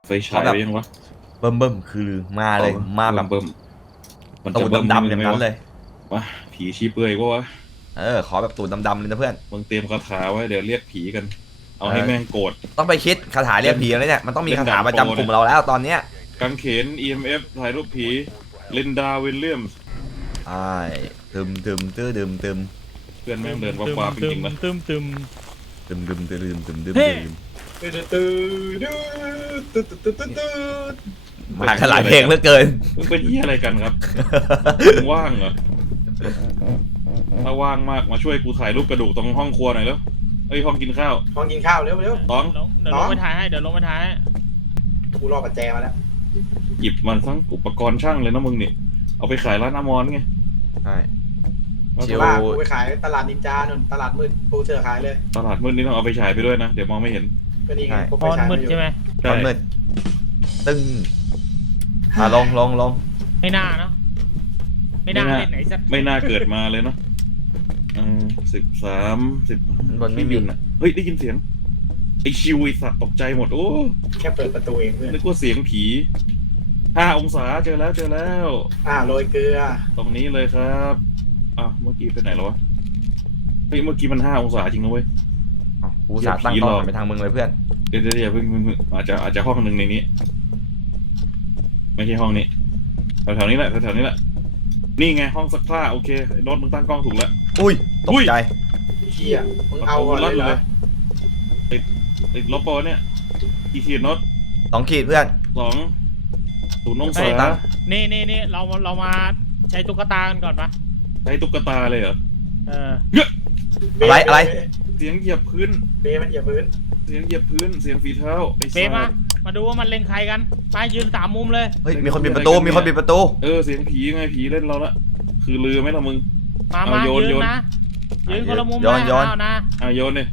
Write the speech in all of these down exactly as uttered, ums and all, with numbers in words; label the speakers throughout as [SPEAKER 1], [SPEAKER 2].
[SPEAKER 1] ไฟฉายไปยังวะ
[SPEAKER 2] เบิ่มเบิ่มคือมาเลยมาแบบ
[SPEAKER 1] เบิ่มมัน
[SPEAKER 2] ตู
[SPEAKER 1] จะ
[SPEAKER 2] ด
[SPEAKER 1] เบิ่ม
[SPEAKER 2] ดำๆอย่างนั้นเลย
[SPEAKER 1] วะผีชี้เปื่อยก็วะ
[SPEAKER 2] เออขอแบบตูดดำๆเลยนะเพื่อน
[SPEAKER 1] มึงเตรียมคาถาไว้เดี๋ยวเรียกผีกัน เอาให้แม่งโกรธ
[SPEAKER 2] ต้องไปคิดคาถาเรียกผีแล้วเนี่ยมันต้องมีคาถาประจำกลุ่มเราแล้วตอนเนี้ย
[SPEAKER 1] กังเขน อี เอ็ม เอฟ ถ่ายรูปผีลินดาวิลเลียมส์
[SPEAKER 2] ใช่ตึมตึมตื้อตึมตึม
[SPEAKER 1] เพื่อนแม่งเดินว้าๆจริงๆนะ
[SPEAKER 3] ตึมตึม
[SPEAKER 2] ตึมตึมตึมตึมตึมตึม
[SPEAKER 3] เฮ้
[SPEAKER 2] ตึม
[SPEAKER 4] ตื้อตื้อตื้อตื้อตื้อตื้อ
[SPEAKER 2] มากันหลายเพลงเหลือเกิน
[SPEAKER 1] มึงเป็นที่อะไรกันครับมึงว่างเหรอถ้าว่างมากมาช่วยกูถ่ายรูปกระดูกตรงห้องครัวหน่อยแล้วเอ้ยห้องกินข้าว
[SPEAKER 4] ห้องกินข้าวเร็วเร็ว
[SPEAKER 1] ต้อง
[SPEAKER 3] ลงเดี๋ยวลงไปถ่ายให้เดี๋ยวลงไปถ่ายให้
[SPEAKER 4] กูรอปัจแจมาแล้ว
[SPEAKER 1] หยิบมันทั้งอุปกรณ์ช่างเลยนะมึงนี่เอาไปขายร้านอมรไง
[SPEAKER 2] ใช่ชิว
[SPEAKER 4] ว่ากูไปขายตลาดนินจาหนุนตลาดมืดปูเสือขายเลย
[SPEAKER 1] ตลาดมืดนี่ต้องเอาไปฉายไปด้วยนะเดี๋ยวมองไม่เห็น
[SPEAKER 4] ก็นี่ไงกู
[SPEAKER 3] พ
[SPEAKER 4] ไป
[SPEAKER 3] ร
[SPEAKER 4] ขาย
[SPEAKER 3] มืดใช่ไหม
[SPEAKER 2] ตอนมืดตึ้งอ่ะลงลงลง
[SPEAKER 3] ไม่น่าเนาะไม่น่าเล่นไหนสัก
[SPEAKER 1] ไม่น่าเกิดมาเลยเนาะเออสิบสามสิบ
[SPEAKER 2] บนไม่มี
[SPEAKER 1] นะเฮ้ยได้ยินเสียงไอชิวไอสัตว์ตกใจหมดโอ้
[SPEAKER 4] แค่เปิดประตูเองเพื่อน
[SPEAKER 1] นึกว่าเสียงผีห้าองศาเจอแล้วเจอแล้ว
[SPEAKER 4] อ่าโรยเกลือ
[SPEAKER 1] ตรงนี้เลยครับอ่ะเมื่อกี้ไปไหนแล้ววะเฮ้ยเมื่อกี้มันห้าองศาจริงนะเว้ย
[SPEAKER 2] อ๋อกูสาดตั้งกล้องหันไปทางมึงเลยเพื่อน
[SPEAKER 1] เดี๋ยวเดี๋ยวเดี๋ยวเพิ่งเพิ่งเพิ่งอาจจะอาจจะห้องหนึ่งในนี้ ไม่ใช่ห้องนี้แถวๆนี้แหละแถวๆนี้แหละนี่ไงห้องซักผ้าโอเคโน้ตมึงตั้งกล้องถูกแล้ว
[SPEAKER 2] อุ้ยตกใจ
[SPEAKER 4] เชี่ยมึงเอาก่อนเลยเหรอ
[SPEAKER 1] ติดติดลบปะวะเนี่ยกี่ขีดโน้ต
[SPEAKER 2] สองขีดเพื่อน
[SPEAKER 1] สองศูนย์อง
[SPEAKER 2] ใช่
[SPEAKER 1] ศา
[SPEAKER 2] ตั้ง
[SPEAKER 3] นี่นี่นี่เราเรามาใช้ตุ๊กตากันก่อนปะ
[SPEAKER 1] ใช้ตุ๊กตาเลยเหรอ
[SPEAKER 3] เออ
[SPEAKER 2] อะไรอะไร
[SPEAKER 1] เสียงเหยียบพื้น
[SPEAKER 4] เบมันเหยียบพื้น
[SPEAKER 1] เสียงเหยียบพื้นเสียงฝีเท้าไอ้
[SPEAKER 3] เบ
[SPEAKER 1] สั
[SPEAKER 3] มา
[SPEAKER 1] ส
[SPEAKER 3] มาดูว่ามันเล็งใครกันไปยืนสามมุมเลย
[SPEAKER 2] เฮ้ยมีคนปิดประตูมีคนปิดประตู
[SPEAKER 1] เออเสียงผีไงผีเล่นเราละคือลือไหมล่ะมึง
[SPEAKER 3] มา
[SPEAKER 1] เอา
[SPEAKER 3] มา
[SPEAKER 1] โยน
[SPEAKER 3] ยืน
[SPEAKER 1] โยน
[SPEAKER 3] นะยืนคนละมุม
[SPEAKER 2] ย้อน
[SPEAKER 3] นะ
[SPEAKER 2] ย้อน
[SPEAKER 3] เอานะ
[SPEAKER 1] อ่ะโยนเนี่ย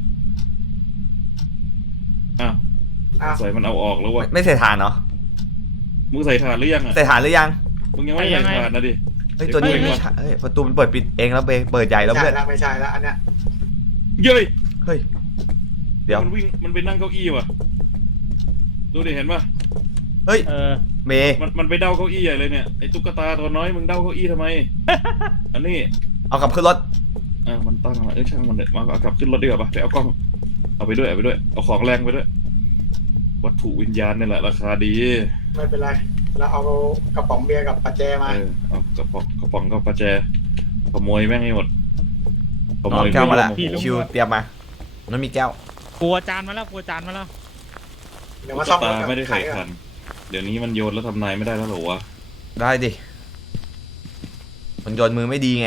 [SPEAKER 1] อ้าว
[SPEAKER 4] อ่ะ
[SPEAKER 1] ใส่มันเอาออกแล้ววะ
[SPEAKER 2] ไม่ใส่ฐานเนาะ
[SPEAKER 1] มึงใส่ถ่านหรือยังอ่ะ
[SPEAKER 2] ใส่ฐานหรือยัง
[SPEAKER 1] มึงยังไม่ใส่ถ่านนะดิ
[SPEAKER 2] เฮ้ยตัวนี้ไม่ใช่เฮ้ยประตูมันเปิดปิดเองแล้วเบเปิดใหญ่แล้ว
[SPEAKER 4] ไม่
[SPEAKER 2] เพื่
[SPEAKER 4] ใช่
[SPEAKER 2] อน
[SPEAKER 4] ละไม่ใช่ละอันเนี้ย
[SPEAKER 1] เย้ย
[SPEAKER 2] เฮ้ยเดี๋ยว
[SPEAKER 1] มันวิ่งมันไปนั่งเก้าอี้ว่ะดูดิเห็นป่ะ
[SPEAKER 2] เฮ้ย
[SPEAKER 3] เออ
[SPEAKER 2] เม
[SPEAKER 1] มันมันไปเด้าเก้าอี้ใหญ่เลยเนี่ยไอ้ตุ๊กตาตัวน้อยมึงเด้าเก้าอี้ทำไม อันนี้
[SPEAKER 2] เอากลับขึ้นรถ
[SPEAKER 1] อ่ามันตั้งมาเอ้ยช่างมันเด็ดมาเอากลับขึ้นรถดีกว่าปะไปเอากล้องเอาไปด้วยเอาไปด้วยเอาของแรงไปด้วย วัตถุวิญญาณนี่แหละราคาดี
[SPEAKER 4] ไม่เป็นไรเราเอากระป๋องเบียร์กับปัจแจมา
[SPEAKER 1] เออเอากระป๋องกระป๋องกับประแจขโมยแม่งให้หมดขโม
[SPEAKER 2] น้อง
[SPEAKER 1] ย
[SPEAKER 2] แก้วมาละ
[SPEAKER 1] โอ้โห
[SPEAKER 2] ชิวเตรียมมามันมีแก้ว
[SPEAKER 3] กลัวจานมาแล้วกลัวจานมาแล้ว
[SPEAKER 4] เดี๋ยว
[SPEAKER 1] ตุ๊
[SPEAKER 4] มาก ซ่อม
[SPEAKER 1] ตาร
[SPEAKER 4] ถกับ
[SPEAKER 1] ไม่ได้ใส่
[SPEAKER 4] ขายก่
[SPEAKER 1] ขั
[SPEAKER 4] อน
[SPEAKER 1] นเดี๋ยวนี้มันโยนแล้วทำนายไม่ได้แล้วเหรอวะ
[SPEAKER 2] ได้ดิมันโยนมือไม่ดีไง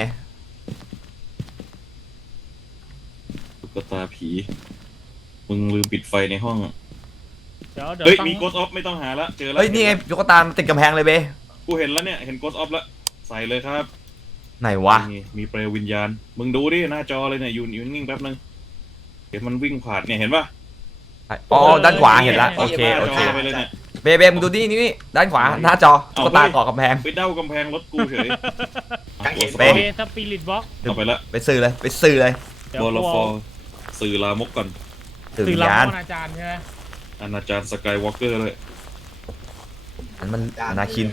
[SPEAKER 1] ตุ๊กตาผีมึงลืมปิดไฟในห้อง
[SPEAKER 3] เดี๋ยวเดี๋ยว
[SPEAKER 1] เฮ้ย
[SPEAKER 3] ต้อง
[SPEAKER 1] มีโกสออฟไม่ต้องหาละเจอแล้ว
[SPEAKER 2] เฮ้ยนี่ไงยกตาติดกำแพงเลยเบ
[SPEAKER 1] กูเห็นแล้วเนี่ยเห็นโกสออฟแล้วใส่เลยครับ
[SPEAKER 2] ไหนวะ
[SPEAKER 1] นี่มีเปลววิญญาณมึงดูดิหน้าจอเลยเนี่ยอยู่อยู่นิ่งๆแป๊บนึงเห็นมันวิ่งผ่านเนี่ยเห็นปะ
[SPEAKER 2] อ๋อด้านขวาเห็นละโอเคโอเค
[SPEAKER 1] หน้าจไปเลยเนี่ย
[SPEAKER 2] เบเบมึงดูนี่นี่นี่ด้านขวาหน้าจอตุ๊กตาเกาะกำแพง
[SPEAKER 1] ไปเด้ากำแพงรถกูเฉย
[SPEAKER 4] กางเขน
[SPEAKER 2] เป๊
[SPEAKER 3] เบสปิริตบล็อก
[SPEAKER 1] เอาไปละ
[SPEAKER 2] ไปซื้อเลยไปซื้อเลย
[SPEAKER 3] เดี๋ยว
[SPEAKER 1] บอล
[SPEAKER 3] กลัว
[SPEAKER 1] ฟอร์สื่อลามกก่อน
[SPEAKER 2] สื่อ
[SPEAKER 3] สื่
[SPEAKER 2] วิ
[SPEAKER 3] อ
[SPEAKER 2] ญ
[SPEAKER 3] รับ
[SPEAKER 2] ญาณ
[SPEAKER 3] อาจารย์ใช่ไหม
[SPEAKER 1] อนาจารย์สกายวอล์กเกอร์เลย
[SPEAKER 2] อันมันอนาคิน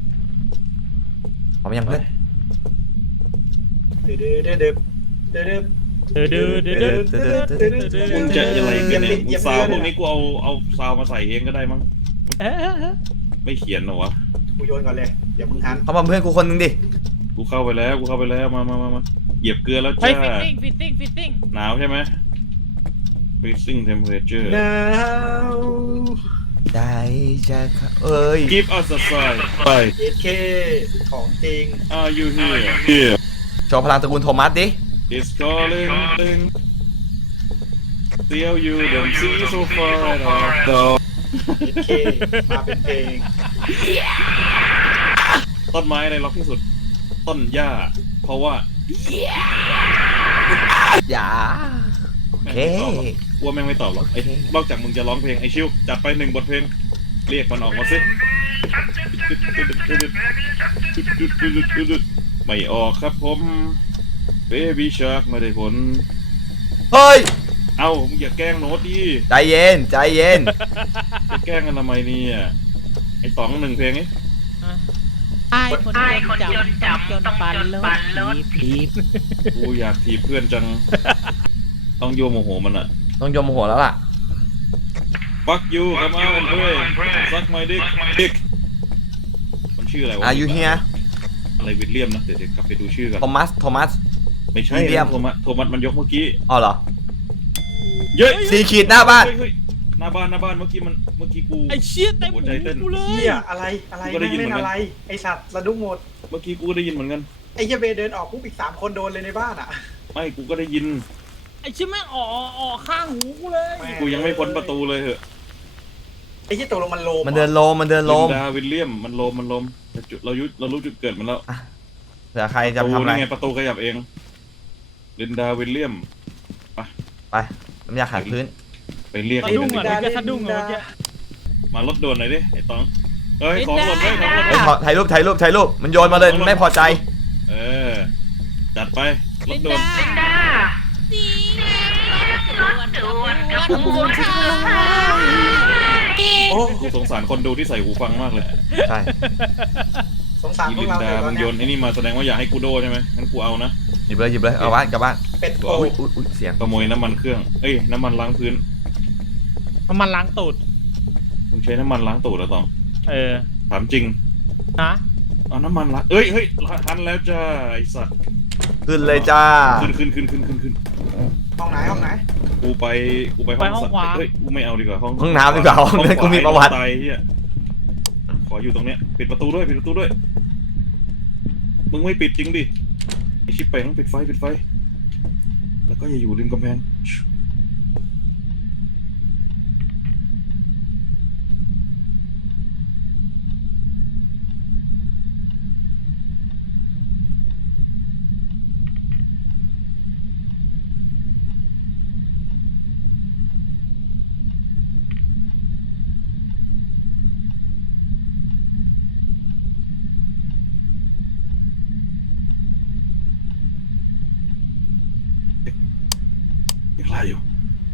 [SPEAKER 2] พร้อมยังเพื่อน
[SPEAKER 4] ดื้อดื้อดื้อดื้อดื้อ
[SPEAKER 3] เดือดเดือดเดือดเดือดเดือดเดือดเดือดเดือด
[SPEAKER 1] มึงจะอะไรกันเนี่ยมึงซาวพวกนี้กูเอาเอาซาวมาใส่เองก็ได้มั้ง
[SPEAKER 3] เอ๊ะ
[SPEAKER 1] ไม่เขียนเหรอวะ
[SPEAKER 4] กูโยนก่อนเลยเดี๋ยวมึงทัน
[SPEAKER 2] เข้ามาเพื่อนกูคนนึงดิ
[SPEAKER 1] กูเข้าไปแล้วกูเข้าไปแล้วมามามามาเหยียบเกลือแล้ว
[SPEAKER 3] เฮ้ย
[SPEAKER 1] จ้า
[SPEAKER 3] ฟิตติ้งฟิตติ้งฟิตติ้ง
[SPEAKER 1] หนาวใช่ไหม freezing temperature
[SPEAKER 4] หนาว
[SPEAKER 2] ได้จะเอ้ย
[SPEAKER 1] give us a sign ไป
[SPEAKER 4] เอเคของจริง
[SPEAKER 1] are you here here
[SPEAKER 2] โชว์พลังตระกูลโทมัสดิ
[SPEAKER 1] is calling thing still you don't see so far at all
[SPEAKER 4] เอเคมาเป็นเพลง
[SPEAKER 1] ต้นไม้อะไรล็อกที่สุด ต้นหญ้า เพราะว่า
[SPEAKER 2] อย่าโอเค
[SPEAKER 1] กลัวแม่งไม่ตอบหรอกไอ้นอกจากมึงจะร้องเพลงไอชิวจัดไปหนึ่งบทเพลง เรียกมันออกมาสิไม่ออกครับผม Baby Shark ไม่ได้ผล
[SPEAKER 2] เฮ้ย
[SPEAKER 1] เอ้ามึงอย่าแกล้งโน้ตดิ
[SPEAKER 2] ใจเย็นใจเย็น
[SPEAKER 1] จะแกล้งกันทำไมเนี่ยไอ้ต๋องหนึ่งเพลงนี้
[SPEAKER 3] ไอ้คนจนจำต้องจนปันรถผีผี
[SPEAKER 1] กูอยากถีบเพื่อนจังต้องโยมโมโหมันอะ
[SPEAKER 2] ต้องยมหัวแล้วล่ะ
[SPEAKER 1] fuck you come on เฮ้ย suck my dick dick มันชื่ออะไรวะ
[SPEAKER 2] Are you here
[SPEAKER 1] อะไรวิลเลียมนะเดี๋ยวเดี๋ยวกลับไปดูชื่อกัน
[SPEAKER 2] โทมัสโทมัส
[SPEAKER 1] ไม่ใช่
[SPEAKER 2] วิลเลียม
[SPEAKER 1] โทมัสโทมัสมันยกเมื่อกี้
[SPEAKER 2] อ๋อเหรอ
[SPEAKER 1] เย้ย
[SPEAKER 2] สี่ขีดหน้าบ้าน
[SPEAKER 1] เฮ้ยเฮ้ยหน้าบ้านหน้าบ้านเมื่อกี้มันเมื่อกี้กู
[SPEAKER 3] ไอ้เชี่ยเต็ม
[SPEAKER 1] หั
[SPEAKER 3] หู
[SPEAKER 1] วใจเต้น
[SPEAKER 3] กูเลย
[SPEAKER 4] เฮียอะไรอะไร
[SPEAKER 1] กูก็ได้
[SPEAKER 4] แม่ง
[SPEAKER 1] ยินเหมื
[SPEAKER 4] เล่
[SPEAKER 1] อน นกัน
[SPEAKER 4] อะไรไอสัตว์สะดุ้งหมด
[SPEAKER 1] เมื่อกี้กูก็ได้ยินเหมือนกัน
[SPEAKER 4] ไอเฮียเบย์เดินออกปุ๊บอีกสามคนโดนเลยในบ้านอ่ะ
[SPEAKER 1] ไม่กูก็ได้ยิน
[SPEAKER 3] ไอ้เชี่ยแม่งออกออกข้างหูกูเลย
[SPEAKER 4] แม่
[SPEAKER 1] กูยังไม่พ้นประตูเลยเหอะ
[SPEAKER 4] ไอเฮียตกลงมันโลม
[SPEAKER 2] มันเดินโลมมันเดินโล
[SPEAKER 1] ลิ
[SPEAKER 2] ม
[SPEAKER 1] นดาวิลเลียมมันลมมันลมแต่จุดเรายุเรารู้จุดเกิดมันแล้ว
[SPEAKER 2] เผื่อใครจะ
[SPEAKER 1] ประตู
[SPEAKER 2] ทำอะไร
[SPEAKER 1] นี่ไงประตูขยับเองลินดาวิลเลียม
[SPEAKER 2] ไปน้ำยาขัดพื้น
[SPEAKER 1] ไปเรียก
[SPEAKER 3] สะดุ้งเหรอเมื่อกี้สะดุ้งเหรอเมื่อกี้
[SPEAKER 1] มารถด่วนหน่อยดิไอ้ต๋องเอ้ยของหล่นเฮ้ยของหล่น
[SPEAKER 2] เฮ้ยขอถ่ายรูปถ่ายรูปถ่ายรูปมันโยนมาเลยไม่พอใจ
[SPEAKER 1] เออจัดไปรถด่วน
[SPEAKER 3] ลินดาดีรถด่วนรถด่วนค่ะ
[SPEAKER 4] โอ้
[SPEAKER 1] กูสงสารคนดูที่ใส่หูฟังมากเลย
[SPEAKER 2] ใช่
[SPEAKER 4] สงสาร
[SPEAKER 1] อี
[SPEAKER 4] พว
[SPEAKER 1] ลิ
[SPEAKER 4] ก
[SPEAKER 1] น
[SPEAKER 4] เรา
[SPEAKER 1] ดา
[SPEAKER 4] เลย
[SPEAKER 1] มึงโยน
[SPEAKER 4] เ
[SPEAKER 1] ไอ้นี่มาแสดงว่าอยากให้กูโดใช่ไหมงั้นกูเอานะ
[SPEAKER 2] หยิบเลยหยิบเลยเอาบ้านกลับบ้าน
[SPEAKER 4] เป็ดโต
[SPEAKER 2] อุ้ยอุ้ยอุ้ยเสียง
[SPEAKER 1] ขโมยน้ำมันเครื่องเอ้ยน้ำมันล้างพื้น
[SPEAKER 3] น้ำมันล้างตูด
[SPEAKER 1] มึงใช้น้ำมันล้างตูดแล้วต๋อง
[SPEAKER 3] เออ
[SPEAKER 1] ถามจริง
[SPEAKER 3] ฮะ
[SPEAKER 1] เอาน้ำมันล้างเอ้ยเฮ้ยทันแล้วจ้าไอ้สัตว์
[SPEAKER 2] ขึ้นเลยจ้า
[SPEAKER 1] ขึ้นขึ้นขึ้นขึ้นขึ้นขึ้น
[SPEAKER 4] ห้องไหนห้องไหน
[SPEAKER 1] กูไปกูไปห้องสัตว์เฮ้ยกูไม่เอาดีกว่าห้อง
[SPEAKER 2] ห้องน้ำดีกว่าห้องนั้นกูมีประวัติ
[SPEAKER 1] ตายเฮียขออยู่ตรงเนี้ยปิดประตูด้วยปิดประตูด้วยมึงไม่ปิดจริงดิไอชิปแปงปิดไฟปิดไฟแล้วก็อย่าอยู่ริมกำแพงยังไล่อยู่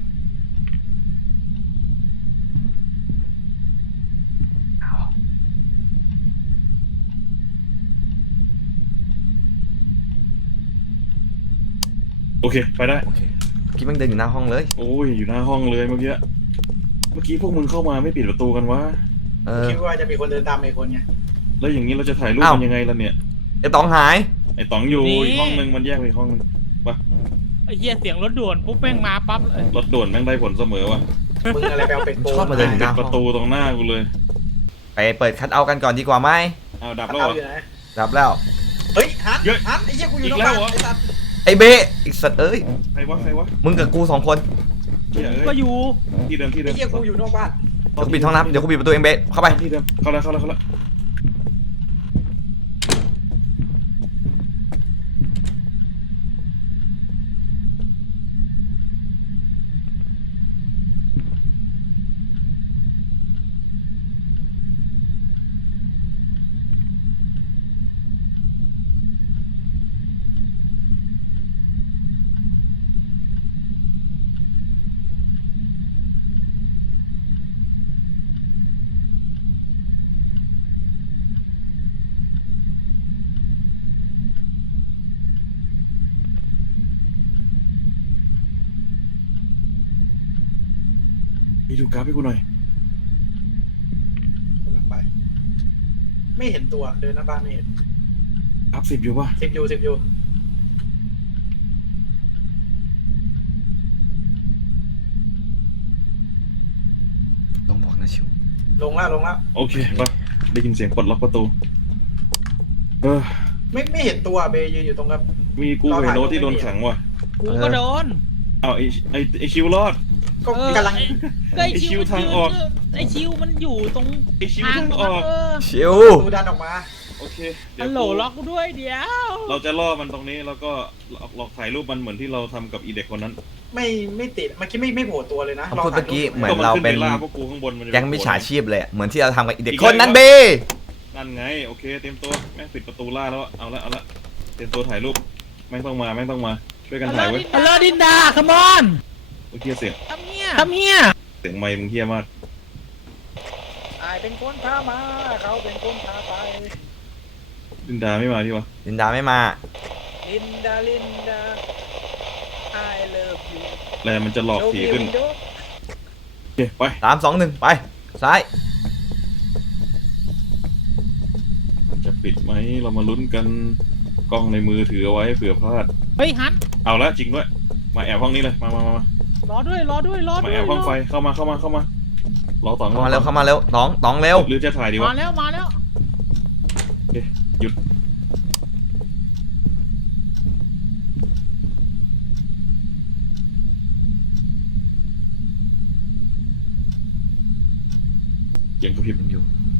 [SPEAKER 1] โอเคไปได้
[SPEAKER 2] โอเคพี่แม่งเดินอยู่หน้าห้องเลย
[SPEAKER 1] โอ้ยอยู่หน้าห้องเลยเมื่อกี้เมื่อกี้พวกมึงเข้ามาไม่ปิดประตูกันวะ
[SPEAKER 2] เออ
[SPEAKER 4] คิดว่าจะมีคนเดินตามไอคนไง
[SPEAKER 1] แล้วอย่างนี้เราจะถ่ายรูป
[SPEAKER 2] อ้าว
[SPEAKER 1] กันยังไงล่ะเนี่ย
[SPEAKER 2] ไอ้ตองหาย
[SPEAKER 1] ไอ้ต๋องอยู่อีกห้องนึงมันแยกไปอีกห้องนึง
[SPEAKER 3] ไอ้เหี้ยเสียงรถด่วนปุ๊บแม่งมาปั๊บเลย
[SPEAKER 1] รถด่วนแม่งได้ผลเสมอว่ะ
[SPEAKER 4] มึงอะไรไปเอาเป็ดโต
[SPEAKER 2] ชอบมาเดินอยู่ห
[SPEAKER 1] ปิ
[SPEAKER 2] น้า
[SPEAKER 1] ดประตูตรงหน้ากูเลย
[SPEAKER 2] ไปเปิดคัทเอาท์กันก่อนดีกว่าไหม
[SPEAKER 1] อ้าวดับแล้ว
[SPEAKER 4] เอา
[SPEAKER 1] เหรอ
[SPEAKER 4] อยู่ไหน
[SPEAKER 2] รับแล้ว
[SPEAKER 4] เฮ้ยฮัน
[SPEAKER 1] เยอะ
[SPEAKER 4] ฮันไอ้เหี้ยกูอยู่
[SPEAKER 1] อี
[SPEAKER 4] น
[SPEAKER 1] ก
[SPEAKER 4] อก
[SPEAKER 1] แล้ว
[SPEAKER 4] บ้าน
[SPEAKER 1] เหรอ
[SPEAKER 4] ไอ้สัตว์
[SPEAKER 2] ไอ้เบะอีกสัตว์เอ้ย
[SPEAKER 1] ใครวะใครวะ
[SPEAKER 2] มึงกับกูสองคน
[SPEAKER 1] เหี้ยเอ้
[SPEAKER 3] ก็
[SPEAKER 1] ย
[SPEAKER 3] อยู่
[SPEAKER 1] ที่เดิมที่เดิ
[SPEAKER 4] ไอ้
[SPEAKER 1] ม
[SPEAKER 4] เหี้ยกูอยู่นอกบ้าน
[SPEAKER 2] เดี๋ยวกูปิดห้องน้ำเดี๋ยวกูปิดประตูเองเบะเข้าไป
[SPEAKER 1] ที่เดิมเข้าแล้วเข้าแล้วเข้าแล้วนี่ดูกราฟให้กูหน่อย
[SPEAKER 4] กำลังไป ไม่เห็นตัวเดินหน้าบ้านไม่เห็น
[SPEAKER 1] กราฟสิบอยู่ป่ะ
[SPEAKER 4] สิบอยู่สิบอยู่
[SPEAKER 2] ลองบอกนะชิว
[SPEAKER 4] ลงแล้วลงแล้ว
[SPEAKER 1] โอเคป่ะได้ยินเสียงปลดล็อกประตูเออ
[SPEAKER 4] ไม่ไม่เห็นตัวเบย์ยืนอยู่ตรงกับ
[SPEAKER 1] มีกูเห็นโน้ตที่โดนขังว่ะ
[SPEAKER 3] กูก็โดน
[SPEAKER 1] อ้าวไอ้ไอ้ไอ้ชิวรอด
[SPEAKER 4] ก็
[SPEAKER 3] เออก
[SPEAKER 4] ำลัง
[SPEAKER 3] ไอ้
[SPEAKER 1] ไอ้ชิ
[SPEAKER 3] ชิ
[SPEAKER 1] ว
[SPEAKER 3] ว
[SPEAKER 1] ทางออก
[SPEAKER 3] ไอ้ชิวมันอยู่ตรง
[SPEAKER 1] ไอ้ชิวทางออก
[SPEAKER 3] เออ
[SPEAKER 2] ชิว
[SPEAKER 4] ดูดันออกมา
[SPEAKER 1] โอเคเดี๋
[SPEAKER 3] ฮั
[SPEAKER 1] ยว
[SPEAKER 3] ลโหล
[SPEAKER 1] กู
[SPEAKER 3] ล็อกกูด้วยเดี๋ยว
[SPEAKER 1] เราจะล่อมันตรงนี้แล้วก็หลอกหลอกถ่ายรูปมันเหมือนที่เราทำกับอีเด็กคนนั้น
[SPEAKER 4] ไม่ไม่ติดเมื่อกี้ไม่ไม่โผล่ตัวเลยนะ
[SPEAKER 2] คำพูดเมื่อกี้เหมือน
[SPEAKER 1] ก็
[SPEAKER 2] เราเป็น
[SPEAKER 1] ขึ้ไล่าพวกกูข้างบนมันจะ
[SPEAKER 2] แก๊งมิจฉาชีพเลยอะเหมือนที่เราทำกับไอ้เด็ก
[SPEAKER 1] อีก
[SPEAKER 2] คนนั้น
[SPEAKER 1] แล้ว
[SPEAKER 2] เบ
[SPEAKER 1] นั่นไงโอเคเตรียมตัวแม่งปิดประตูล่าแล้วเอาละเอาละเตรียมตัวถ่ายรูปแม่งต้องมาแม่งต้องมาช่วยกันถ่ายไว้
[SPEAKER 3] ฮัลโหลดินดาคัมอน
[SPEAKER 1] มึงเฮียเสียง
[SPEAKER 3] ทำเหี้ยทำเหี้ย
[SPEAKER 1] เสียงไมค์มึงเฮียมาก
[SPEAKER 4] อายเป็นคนพามาเขาเป็นคนพาไป
[SPEAKER 1] ลินดาไม่มาที่วะ
[SPEAKER 2] ลินดาไม่มา
[SPEAKER 4] ลินดาลินดา I love you
[SPEAKER 1] แล้วมันจะหลอกผีขึ้น
[SPEAKER 4] โด
[SPEAKER 1] โอเคไป
[SPEAKER 2] สามสองหนึ่งไปซ้าย
[SPEAKER 1] มันจะปิดไหมเรามาลุ้นกันกล้องในมือถือเอาไว้เผื่อพลาด
[SPEAKER 3] เฮ้ยฮัน
[SPEAKER 1] เอาละจริงด้วยมาแอบห้องนี้เลยมามามามา
[SPEAKER 3] รอด้วยรอด้วยรอ
[SPEAKER 1] มา
[SPEAKER 3] ด้วย
[SPEAKER 1] แอบห้องไฟเข้ามาเข้ามาเข้ามารอต่อ
[SPEAKER 2] เข้ามาเร็วเข้ามาเร็วตองตองเร็ว
[SPEAKER 1] หรือจะถ่ายดีวะ
[SPEAKER 3] มาแล้วมาแล้ว
[SPEAKER 1] หยุดยังกระพริบ
[SPEAKER 2] อยู่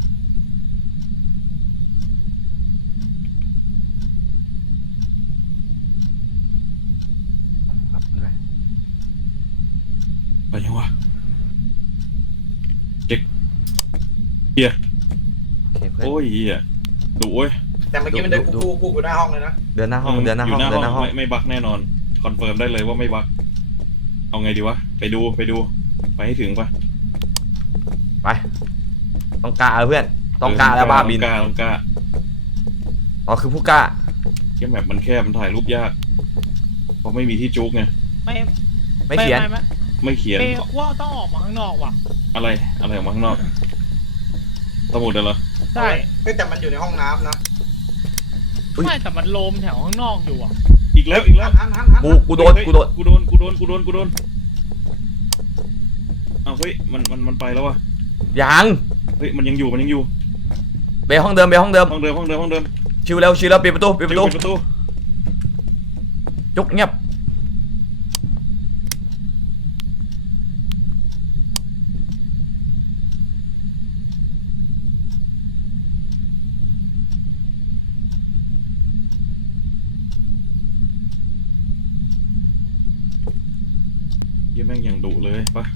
[SPEAKER 2] รับด้วย
[SPEAKER 1] ไปยังวะเด็กเฮีย
[SPEAKER 2] โอเคเพื่อน
[SPEAKER 1] โอ้ยเฮียดุเว้ย
[SPEAKER 4] แต่เมื่อกี้มันเดินกูกูกูอยู่หน้าห้องเลยนะ
[SPEAKER 2] เดินหน้าห้องเดินหน้าห้อง
[SPEAKER 1] ยู่
[SPEAKER 2] เดินหน้าห้อง
[SPEAKER 1] ไม่ไม่บักแน่นอนคอนเฟิร์มได้เลยว่าไม่บักเอาไงดีวะไปดูไปดูไปให้ถึงปะ
[SPEAKER 2] ไปต้องกล้าเพื่อนต้องกล้าแล้วบ้าบิน
[SPEAKER 1] ต้องกล้าต้องกล้า
[SPEAKER 2] เราคือผู้กล้า
[SPEAKER 1] แค่แมปมันแคบมันถ่ายรูปยากเพราะไม่มีที่จุกไง
[SPEAKER 3] ไม่
[SPEAKER 2] ไม่เขียน
[SPEAKER 3] ไม่
[SPEAKER 1] ไม่เขียน
[SPEAKER 3] ไม่ว่าต้องออกมาข้างนอกว่ะ
[SPEAKER 1] อะไรอะไรออกมาข้างนอกสมุดเหรอ
[SPEAKER 3] ใช่
[SPEAKER 4] เฮ้ยแต่มันอยู่ในห้องน้ำนะ
[SPEAKER 3] ไม่แต่มันโลมแถวข้างนอกอยู่อ่ะ
[SPEAKER 1] อีกแล้วอีกแล้ว
[SPEAKER 4] หันหันหัน
[SPEAKER 2] กูกูโดน
[SPEAKER 1] เฮ้ย
[SPEAKER 2] กูโดน
[SPEAKER 1] กูโดนกูโดนกูโดนกูโดนอ้าวเฮ้ยมันมันมันไปแล้ววะ
[SPEAKER 2] ยัง
[SPEAKER 1] เฮ้ยมันยังอยู่มันยังอยู่
[SPEAKER 2] เบห้องเดิมเบห้องเดิม
[SPEAKER 1] ห้องเดิมห้องเดิมห้องเดิม
[SPEAKER 2] ชิวเร็วชิวเร็วปิดประตูปิดประตู
[SPEAKER 1] ปิดประตู
[SPEAKER 2] จุกเงียบ
[SPEAKER 1] เหี้ยังแม่งยังดุเลยปะ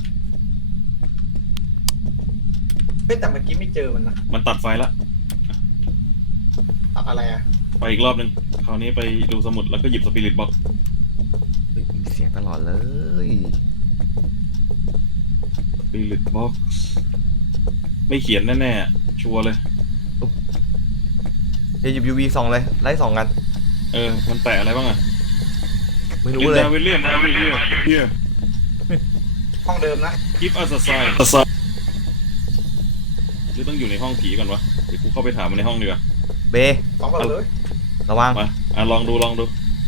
[SPEAKER 4] เฮ้ยแต่เมื่อกี้ไม่เจอมันนะ
[SPEAKER 1] มันตัดไฟละ
[SPEAKER 4] ตัดอะไรอ่ะ
[SPEAKER 1] ไปอีกรอบหนึ่งคราวนี้ไปดูสมุดแล้วก็หยิบสปิริตบ็อก
[SPEAKER 2] เฮ้ยมีเสียงตลอดเลย
[SPEAKER 1] สปิริตบ็อกไม่เขียนแน่ๆชัวร์เลย
[SPEAKER 2] เดี๋ยวหยิบยูวีสองเลยไล่สองกัน
[SPEAKER 1] เออมันแตะอะไรบ้างอะ
[SPEAKER 2] ไม่รู้
[SPEAKER 1] ลิน
[SPEAKER 2] เลย
[SPEAKER 1] ดาวิลเลียมวิลเลียมเฮีย
[SPEAKER 4] ห้องเดิมนะ
[SPEAKER 1] กิฟต์อัสไซน์หรือต้องอยู่ในห้องผีก่อนวะเดี๋ยวกูเข้าไปถามมันในห้องดีกว่า
[SPEAKER 2] เบ
[SPEAKER 4] สองเปิดเลย
[SPEAKER 2] ระวัง
[SPEAKER 1] มาอ่ะลองดูลองดู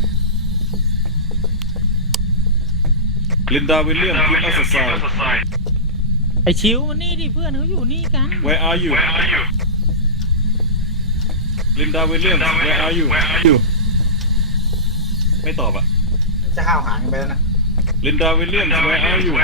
[SPEAKER 1] ลินดาวิลเลียมกิฟต์อัสไซน์
[SPEAKER 3] ไอชิวมันนี่ดิเพื่อนเขาอยู่นี่กัน
[SPEAKER 1] Where are you ลินดาวิลเลียม Where are you อยู่ไม่ตอบอะ
[SPEAKER 4] จะห้าวหางกันไปแล้วนะ
[SPEAKER 1] ลินดาวิลเลียม Where are you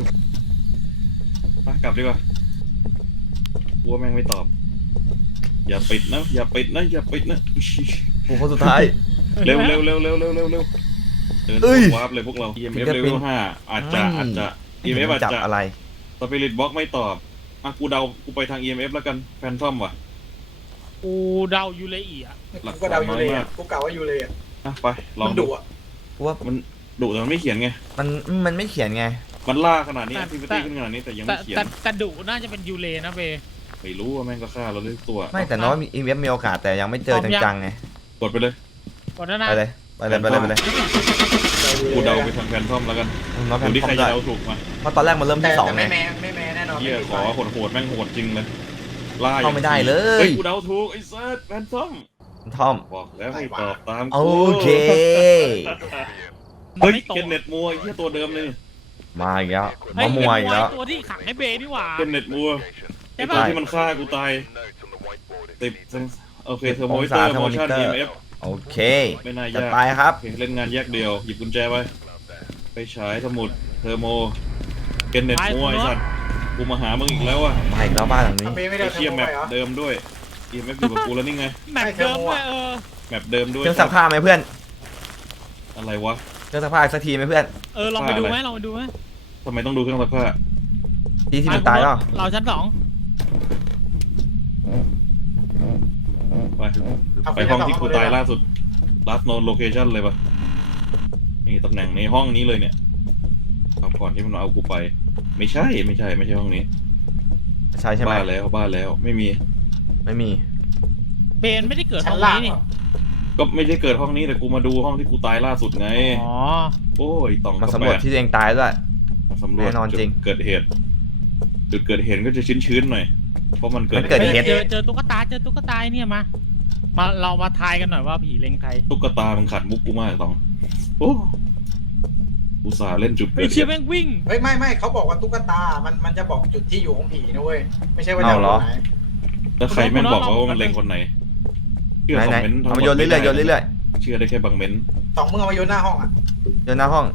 [SPEAKER 1] มากลับดีกว่าวัวแม่งไม่ตอบ อย่าปิดนะอย่าปิดนะอย่าปิดนะ
[SPEAKER 2] โอ้คนสุดท้าย
[SPEAKER 1] เร็วเร็วเร็วเร็วเร็วเร็วเร็วเดิน
[SPEAKER 2] เอ้ย
[SPEAKER 1] วาร์ปเลยพวกเรา อี เอ็ม เอฟ
[SPEAKER 2] ศิลปิน
[SPEAKER 1] level ห้าอาจจะอาจจะ อี เอ็ม เอฟ อาจ
[SPEAKER 2] จับ
[SPEAKER 1] จะ
[SPEAKER 2] อะไร
[SPEAKER 1] สปิริตบ็อกไม่ตอบอ่ะกูเดากูไปทาง อี เอ็ม เอฟ แล้วกันแฟนทอมว่ะ
[SPEAKER 3] กูเดาอยู่เลยอีอ่ะ
[SPEAKER 1] หลัก
[SPEAKER 4] กูก็เดาอยู่เลย
[SPEAKER 1] น้อย
[SPEAKER 4] อะ
[SPEAKER 1] มาก
[SPEAKER 4] กูเก่าว่าอยู่เลยอะ
[SPEAKER 1] อ่ะไปลอง
[SPEAKER 4] มัน
[SPEAKER 1] ดู
[SPEAKER 4] ดุอ่ะ
[SPEAKER 2] เพราะว่า
[SPEAKER 1] มันดุแต่มันไม่เขียนไง
[SPEAKER 2] มันมันไม่เขียนไง
[SPEAKER 1] มันล่าขนาดนี้ที่ไปตีขึ้นขนาดนี้แต่ยัง
[SPEAKER 3] แต่
[SPEAKER 1] ไม่เขียน
[SPEAKER 3] แต่แต่ดุน่าจะเป็นยูเลนะเบ
[SPEAKER 1] ไม่รู้ว่าแม่งก็ฆ่าเราเลยตัว
[SPEAKER 2] ไม่แต่น้อยมีอีเวนต์มีโอกาสแต่ยังไม่เจอจังๆไง
[SPEAKER 1] กดไปเลย
[SPEAKER 3] ก่อนหน้านะ
[SPEAKER 2] ไปเลยไปเลยไปเลยไปเลย
[SPEAKER 1] กูเดาไปทางแฟนทอมแล้วกัน
[SPEAKER 2] น้อยแพ
[SPEAKER 1] ดู
[SPEAKER 2] น
[SPEAKER 1] ที่
[SPEAKER 2] ทอ
[SPEAKER 1] ใคร
[SPEAKER 2] ม
[SPEAKER 1] จะ
[SPEAKER 2] ได้
[SPEAKER 1] เดาถูกมา
[SPEAKER 2] เพราะตอนแรกมันเริ่ม
[SPEAKER 4] แต่
[SPEAKER 2] ที่สอง
[SPEAKER 4] แต่
[SPEAKER 2] ไง
[SPEAKER 4] ไม่แม่ไม่แม่แน่นอน
[SPEAKER 1] เฮีย
[SPEAKER 4] ไม่มี
[SPEAKER 1] ขอ
[SPEAKER 4] ไฟ
[SPEAKER 1] โหดโหดแม่งโหดจริงเลยล่า
[SPEAKER 2] เข้าไม่ได้เล
[SPEAKER 1] เฮ้
[SPEAKER 2] ย
[SPEAKER 1] ยกูเดาถูกไอ้เซิร์ชแฟนทอม
[SPEAKER 2] ทอม
[SPEAKER 1] บอกแล้วให้ตอบตาม
[SPEAKER 2] โอ
[SPEAKER 1] กู
[SPEAKER 2] เค
[SPEAKER 1] เฮ้ย
[SPEAKER 3] ไม่ตรง
[SPEAKER 1] เคนเน็ตมัวไอ้เหี้ยตัวเดิมเลย
[SPEAKER 2] มาอีกแล้ว
[SPEAKER 3] เฮ้
[SPEAKER 2] มาย มวยอีกแล้ว
[SPEAKER 3] ตัวที่ขังให้เบนี่หว่า
[SPEAKER 1] เคนเน็ตมัว
[SPEAKER 3] ใช่
[SPEAKER 1] ไอ้
[SPEAKER 3] ปะ
[SPEAKER 1] ตัวที่มันฆ่ากูตายติดโอเคเทอร์โมมิเตอร์โมชั่น อี เอ็ม เอฟ
[SPEAKER 2] โอเค
[SPEAKER 1] ไม่น่า
[SPEAKER 2] จัด
[SPEAKER 1] ยาก
[SPEAKER 2] ไปครับ
[SPEAKER 1] โอเคเล่นงานแยกเดียวหยิบกุญแจไปไปฉายสมุดเทอร์โมเคนเน็ตมัวไอ้สัตว์กูมาหามึงอีกแล้วอ่ะ
[SPEAKER 2] มาอีกแล้วบ้านหลังนี้
[SPEAKER 4] ทำไมไม่
[SPEAKER 1] ไอ้
[SPEAKER 4] ได้
[SPEAKER 1] เคีย
[SPEAKER 4] ทำ
[SPEAKER 1] แม
[SPEAKER 4] ไม
[SPEAKER 1] ป
[SPEAKER 4] เหรอ
[SPEAKER 1] เดิมด้วย อี เอ็ม เอฟ อยู่กับกูแล้วนี่ไง
[SPEAKER 3] แมปเดิมด้วยเออ
[SPEAKER 1] แมปเดิมด้วย
[SPEAKER 2] เครื่องซักผ้าไหมเพื่อน
[SPEAKER 1] อะไรวะ
[SPEAKER 2] เครื่องซักผ้าอีกสักทีไหมเพื่อน
[SPEAKER 3] เออลองไปดูไหมลองไปดูไหม
[SPEAKER 1] ทำไมต้องดูเครื่องซักผ้า
[SPEAKER 2] ที่ที่มันตายก็
[SPEAKER 3] เราชั้นสอง
[SPEAKER 1] ไป
[SPEAKER 4] เอา
[SPEAKER 1] ไปห้องที่กูตายล่าสุด last known location เลยปะนี่ตำแหน่งในห้องนี้เลยเนี่ย ไปเอาก่อนที่มันเอากูไป ไม่ใช่ไม่ใช่ไม่ใช่ห้องนี้
[SPEAKER 2] ใช่ใช่ไหม
[SPEAKER 1] บ้านแล้วบ้านแล้วไม่มี
[SPEAKER 2] ไม่มี
[SPEAKER 3] เบนไม่ได้เกิดห้
[SPEAKER 4] ชั้
[SPEAKER 3] อน ง
[SPEAKER 4] ล่าง
[SPEAKER 3] นี้
[SPEAKER 4] เห
[SPEAKER 3] นี่
[SPEAKER 4] รอ
[SPEAKER 1] ก็ไม่ได้เกิดห้องนี้แต่กูมาดูห้องที่กูตายล่าสุดไง
[SPEAKER 3] อ๋อ
[SPEAKER 1] โอ้ยตอง
[SPEAKER 2] มา
[SPEAKER 1] ก็
[SPEAKER 2] สำรวจ
[SPEAKER 1] แปลก
[SPEAKER 2] ที่ตัวเองตายด้วย
[SPEAKER 1] มาสำรวจ
[SPEAKER 2] แน่นอนจริง
[SPEAKER 1] จุดเกิดเหตุจุดเกิดเหตุก็จะชื้นๆหน่อยเพราะมันเกิด
[SPEAKER 2] มันเกิดเหตุ
[SPEAKER 3] เจอเจอตุ๊กตาเจอตุ๊กตาเนี่ยมา มาเรามาทายกันหน่อยว่าผีเล็งใคร
[SPEAKER 1] ตุ๊กตามันขัดมุกกูมากตองโอ้อุตส่าห์เล่นจุดเกิ
[SPEAKER 3] ไอ้
[SPEAKER 1] ดเห
[SPEAKER 3] เชี่ย
[SPEAKER 1] ตุ
[SPEAKER 3] แม่งวิ่ง
[SPEAKER 4] เฮ้ยไม่ไม่เขาบอกว่าตุ๊กตา มันมันจะบอกจุดที่อยู่ของผีนะเว้ย ไม่ใช่ว่าจะ
[SPEAKER 2] เอาเหรอ
[SPEAKER 4] ไหน
[SPEAKER 1] แล้วใครแม่งบอกว่ามันเล็งคนไหนเชื่อ
[SPEAKER 2] ไหน
[SPEAKER 1] สอง
[SPEAKER 2] ไหน
[SPEAKER 1] เม้นต์
[SPEAKER 2] เอามาโยนเรื่อยๆโยนเรื่อย
[SPEAKER 1] ๆเชื่อได้แค่บางเม้นต์
[SPEAKER 4] สองมึงเอามาโยนหน้าห้องอ่ะ
[SPEAKER 2] ๆโยนหน้าห้อง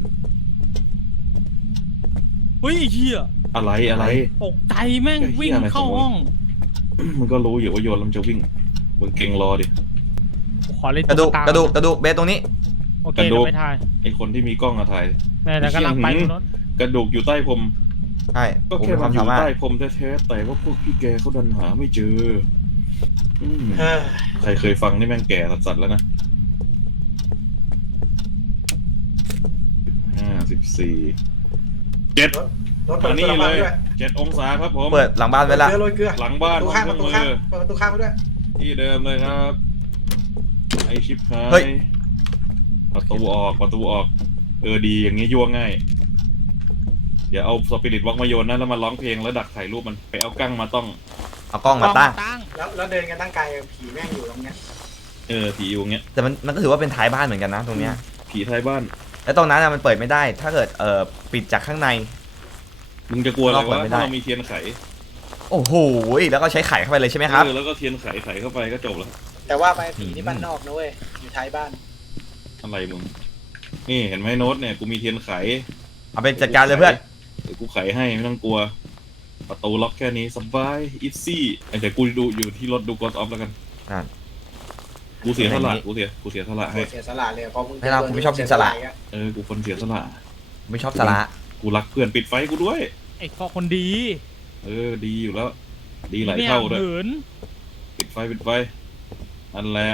[SPEAKER 3] เฮ้ยไอ้เชี่ย
[SPEAKER 1] อะไรอะไร
[SPEAKER 3] ตกใจแม่งวิ่งเข้าห้อง
[SPEAKER 1] มันก็รู้อยู่ว่าโยนแล้วมันจะวิ่งมึงเก่งรอดิ
[SPEAKER 3] ขอเล่น
[SPEAKER 2] กระดู
[SPEAKER 3] ตุ๊
[SPEAKER 2] ก
[SPEAKER 3] กตาก
[SPEAKER 2] ระดูกกระดูกเบสตรงนี้
[SPEAKER 3] โอเค
[SPEAKER 1] กระดู
[SPEAKER 3] เดี๋ย
[SPEAKER 1] ก
[SPEAKER 3] วไปทาย
[SPEAKER 1] ไอคนที่มีกล้องอะถ่าย
[SPEAKER 3] แม่แต่กำลังไป
[SPEAKER 1] เชี่ย
[SPEAKER 3] คนนู้น
[SPEAKER 1] กระดูกอยู่ใต้พรม
[SPEAKER 2] ใช่
[SPEAKER 1] ก็
[SPEAKER 2] ผม
[SPEAKER 1] แค่
[SPEAKER 2] มีค
[SPEAKER 1] มั
[SPEAKER 2] วาน ม
[SPEAKER 1] อ
[SPEAKER 2] สา
[SPEAKER 1] ยู่
[SPEAKER 2] มารถ
[SPEAKER 1] ใต้พรมแท้ๆแต่ว่าพวกพี่แกเขาดันหาไม่เจออืม
[SPEAKER 4] เออ
[SPEAKER 1] ใครเคยฟังนี่แม่งแก่สัสๆแล้วนะห้าสิบสี่เจ็ด
[SPEAKER 4] รถเปิ
[SPEAKER 1] อั
[SPEAKER 4] ด
[SPEAKER 1] น
[SPEAKER 4] ประ
[SPEAKER 1] นี้
[SPEAKER 4] ตู
[SPEAKER 1] เล
[SPEAKER 4] บ้าน
[SPEAKER 1] ย
[SPEAKER 4] ด้วย
[SPEAKER 1] เจ็ดองศาครับผม
[SPEAKER 2] เปิดหลังบ้านไว้ละ
[SPEAKER 4] เกลือโรยเกลือ
[SPEAKER 1] หลังบ้าน
[SPEAKER 4] ประตู
[SPEAKER 1] ขอ
[SPEAKER 4] ข้าง
[SPEAKER 1] ง
[SPEAKER 4] ป
[SPEAKER 1] เค
[SPEAKER 4] ระ
[SPEAKER 1] รื่องมือ
[SPEAKER 4] ตูข้างเปิดประตูข้างไปด้วย
[SPEAKER 1] ที่เดิมเลยครับ ไอชิปหา
[SPEAKER 2] เฮ้ย
[SPEAKER 1] ยประตูออกประตูออก เออดีอย่างงี้ยั่วง่าย เดี๋ยวเอาสปิริตวอล์กมาโยนนะแล้วมาร้องเพลงแล้วดักถ่ายรูปมันไปเอากั้งมาต้อง
[SPEAKER 2] เอากล้องมาตั้ง
[SPEAKER 3] ตั้ง
[SPEAKER 4] แล้วแล้วเดินกันตั้งไกลผีแม่งอยู่ตรงเนี้ย
[SPEAKER 1] เออผีอยู่อย่างเงี้ย
[SPEAKER 2] แต่มันมันก็ถือว่าเป็นท้ายบ้านเหมือนกันนะตรงเนี้ย
[SPEAKER 1] ผีท้ายบ้าน
[SPEAKER 2] แล้วตรงนั้นน่ะมันเปิดไม่ได้ ถ้าเกิดเอ่อปิดจากข้างใน
[SPEAKER 1] มึงจะกลัวอะไร
[SPEAKER 2] เราเปิด
[SPEAKER 1] วะ
[SPEAKER 2] ไม่ได้
[SPEAKER 1] ถ้าเรามีเทียนไข
[SPEAKER 2] โอ้โหแล้วก็ใช้ไข่เข้าไปเลยใช่ไหมครับ
[SPEAKER 1] เออแล้วก็เทียนไขไขเข้าไปก็จบแล้ว
[SPEAKER 4] แต่ว่าไปผีที่บ้านนอกนะเว้ย อยู่ท้ายบ้าน
[SPEAKER 1] อะไรมึง นี่เห็นไหมโน้ตเนี่ยกูมีเทียนไข
[SPEAKER 2] เอาไปจัดการเลยเพื่อน
[SPEAKER 1] เดี๋ยวกูไขให้ไม่ต้องกลัว ประตูล็อกแค่นี้สบายอีซี่เดี๋ยวกูดูอยู่ที่รถดูกอสออฟแล้วกัน
[SPEAKER 2] อ่า
[SPEAKER 1] กูเสียสละกูเสียกูเสียสละให้
[SPEAKER 4] เสียสละเลยเพราะมึง
[SPEAKER 2] ไม่เอากูไม่ชอบกินสละ
[SPEAKER 1] เออกูคนเสียสละ
[SPEAKER 2] ไม่ชอบสาระ
[SPEAKER 1] กูรักเพื่อนปิดไฟกูด้วย
[SPEAKER 3] ไอ้ข้อคนดี
[SPEAKER 1] เออดีอยู่แล้ว ดีหลาย
[SPEAKER 3] ไม่
[SPEAKER 1] เท่า
[SPEAKER 3] เอา
[SPEAKER 1] ด้วย
[SPEAKER 3] เหิน
[SPEAKER 1] ปิดไฟปิดไฟนั่นแหละ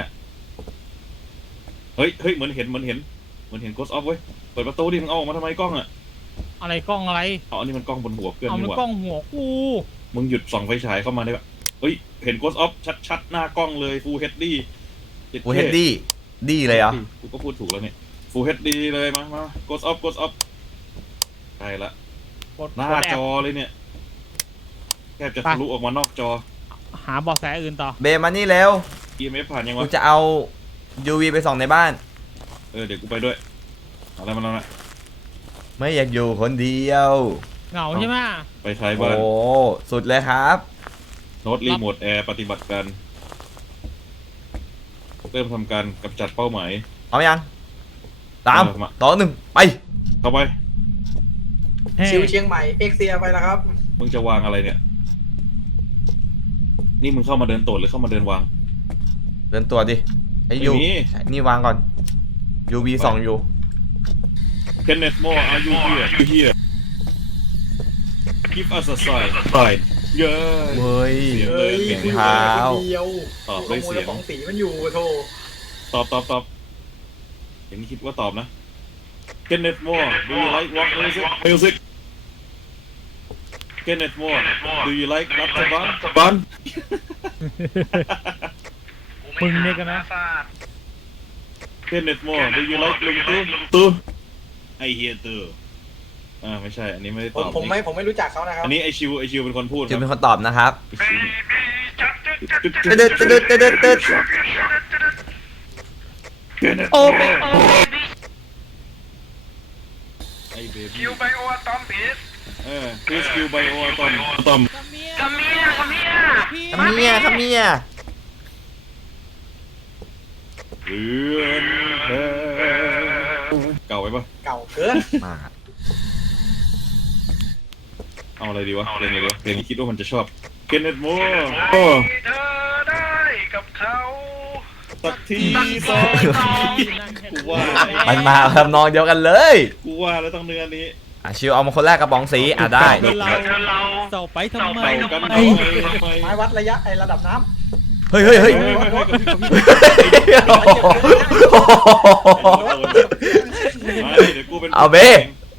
[SPEAKER 1] เฮ้ยเฮ้ยเหมือนเห็นเหมือนเห็นเหมือนเห็นกอสออฟเว้ยเปิดประตูดิมึงเอาออกมาทำไมกล้องอ่ะ
[SPEAKER 3] อะไรกล้องอะไร
[SPEAKER 1] อ๋ออันนี้มันกล้องบนหัวเพื่อน
[SPEAKER 3] เอามัน
[SPEAKER 1] นี่ห
[SPEAKER 3] กล้
[SPEAKER 1] ว่า
[SPEAKER 3] องหัวกู
[SPEAKER 1] มึงหยุดส่องไฟฉายเข้ามาได้ปะเฮ้ยเห็นกอสออฟชัดๆหน้ากล้องเลยฟูเฮดดี้
[SPEAKER 2] กูเฮดดี้ดีเลยเหรอ
[SPEAKER 1] กูก็พูดถูกแล้วเนี่ยฟูเฮดดี้เลยมามากดออฟกดออฟใช่ละ
[SPEAKER 3] กด
[SPEAKER 1] หน้าก
[SPEAKER 3] ดแอ
[SPEAKER 1] จ
[SPEAKER 3] บ
[SPEAKER 1] อเลยเนี่ยแทบจะ
[SPEAKER 3] ไป
[SPEAKER 1] ทะลุออกมานอกจอ
[SPEAKER 3] หาเบาะแสอื่นต่อ
[SPEAKER 2] เบมานี่เร็ว
[SPEAKER 1] อี เอ็ม เอฟ ผ่านยัง
[SPEAKER 2] กู
[SPEAKER 1] วะ
[SPEAKER 2] จะเอา ยู วี ไปส่องในบ้าน
[SPEAKER 1] เออเดี๋ยวกูไปด้วยเอาอะไรมาแล้วนะ
[SPEAKER 2] ไม่อยากอยู่คนเดียว
[SPEAKER 3] เหงาใช่ไหม
[SPEAKER 1] ไปท้าย
[SPEAKER 2] โอ้
[SPEAKER 1] บ้าน
[SPEAKER 2] สุดเลยครับ
[SPEAKER 1] โน้ตรีโมทแอร์ปฏิบัติการเริ่มทำการกำจัดเป้าหมาย
[SPEAKER 2] เอายังสาม
[SPEAKER 1] เออมา
[SPEAKER 2] สองหนึ่งไป
[SPEAKER 1] เข้าไป
[SPEAKER 3] เฮ้ย
[SPEAKER 4] ชิวเชียงใหม่ เอ็กเซียไปแล้วครับ
[SPEAKER 1] มึงจะวางอะไรเนี่ย นี่มึงเข้ามาเดินโตดหรือเข้ามาเดินวาง
[SPEAKER 2] เดินตัวดิไอ้ยู
[SPEAKER 1] ไม่มี
[SPEAKER 2] นี่วางก่อน ยู วี ส่องอยู่
[SPEAKER 1] Kenneth Moore are you here you here give us a sign sign เย้
[SPEAKER 2] เฮ้ย
[SPEAKER 1] เสียง
[SPEAKER 4] เฮ้ย
[SPEAKER 1] เสียง
[SPEAKER 4] คือ
[SPEAKER 2] เท้า
[SPEAKER 4] คนเดียว
[SPEAKER 1] ตอบด้วยเสียง
[SPEAKER 4] ขโมของสีมันอยู่โธ่
[SPEAKER 1] ตอบตอบตอบอย่างนี้คิดว่าตอบนะ Kenneth Moore do you like rock music music Kenneth Moore do you like รัฐบาลบัน
[SPEAKER 3] มึงเนี่ยกันนะ
[SPEAKER 1] Kenneth Moore do you like ลุงตู่ตู่ไอเฮียตู่อ่าไม่ใช่ อันนี้ไม่ได้
[SPEAKER 4] ผ
[SPEAKER 1] ต
[SPEAKER 4] ม
[SPEAKER 1] อบ
[SPEAKER 4] ผมไม่ผมไม่รู้จักเขานะครับ
[SPEAKER 1] อันนี้ไอชิวไอชิวเป็นคนพูดค
[SPEAKER 2] จะ
[SPEAKER 1] รับ
[SPEAKER 2] เป็นคนตอบนะครับ
[SPEAKER 1] ไอ้ชิว
[SPEAKER 2] ตึ๊ดตึ๊ดตึ๊ดตึ๊ดตึ๊ด
[SPEAKER 1] Kenneth
[SPEAKER 3] โอ้
[SPEAKER 1] Moore
[SPEAKER 3] โอ้
[SPEAKER 1] ไอเบบี้
[SPEAKER 5] คิวไบโออะตอมพีส
[SPEAKER 1] เออ please kill by o atom atom
[SPEAKER 3] กำเมีย
[SPEAKER 5] กำเมียกำเมีย
[SPEAKER 3] พี่
[SPEAKER 2] คำเมียคำเมีย
[SPEAKER 1] เพื่อนแท้เก่าไปปะ
[SPEAKER 4] เก่าเกิน
[SPEAKER 2] มา
[SPEAKER 1] เอาอะไรดีวะเพลงอะไรดีวะเพลงที่คิดว่ามันจะชอบ Kenneth Moore
[SPEAKER 5] ให้เธอได้กับเขา
[SPEAKER 1] สักทีสองทีกูว่า
[SPEAKER 2] มันมาทำนองเดียวกันเลย
[SPEAKER 1] กูว่าแล้วต้องเนื้อนี้
[SPEAKER 2] อ่ะชิวเอามาคนแรกกระป๋องสีอ่ะได้
[SPEAKER 3] เดี๋ยวเรา
[SPEAKER 5] เธอเรา
[SPEAKER 3] เสาไปทำไม
[SPEAKER 1] เต่ากันทำไมทำไม
[SPEAKER 4] ไม้วัดระยะไอระดับน้
[SPEAKER 2] เฮ้ยเฮ้ยเฮ้ย
[SPEAKER 1] เฮ้ยเฮ้ยเฮ้ยกับพี่กับพี่
[SPEAKER 2] โอ้โห
[SPEAKER 1] ไม่เดี๋ยวกูเป็น
[SPEAKER 2] เอาเบ้
[SPEAKER 1] เ